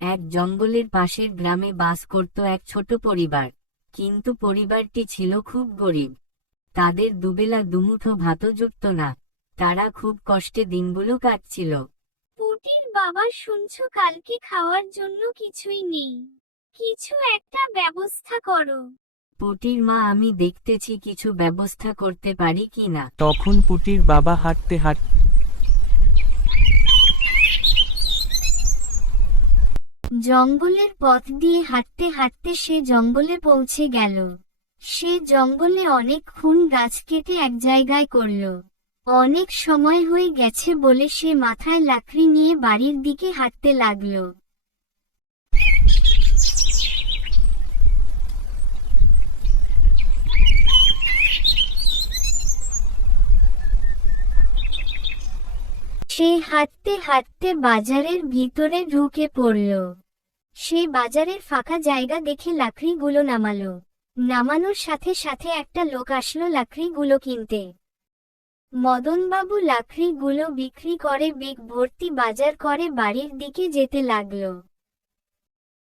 এক জঙ্গলের পাশের গ্রামে বাস করত এক ছোট পরিবার। কিন্তু পরিবারটি ছিল খুব গরিব। তাদের দুবেলা দুমুঠো ভাতও জুটত না। তারা খুব কষ্টে দিনগুলো কাটছিল। পুটির বাবা, শুনছো কালকে খাওয়ার জন্য কিছুই নেই। কিছু একটা ব্যবস্থা করো। পুটির মা, আমি দেখতেছি কিছু ব্যবস্থা করতে পারি কি না। তখন পুটির বাবা হাঁটতে হাঁটতে জঙ্গলের পথ দিয়ে হাঁটতে হাঁটতে সে জঙ্গলে পৌঁছে গেল। সে জঙ্গলে অনেকক্ষণ গাছ কেটে এক জায়গায় করল। অনেক সময় হয়ে গেছে বলে সে মাথায় লাকড়ি নিয়ে বাড়ির দিকে হাঁটতে লাগল। সে হাঁটতে হাঁটতে বাজারের ভিতরে ঢুকে পড়ল। সে বাজারের ফাঁকা জায়গা দেখে লাকড়িগুলো নামালো। নামানোর সাথে সাথে একটা লোক আসলো লাকড়িগুলো কিনতে। মদনবাবু লাকড়িগুলো বিক্রি করে ব্যাগ ভর্তি বাজার করে বাড়ির দিকে যেতে লাগলো।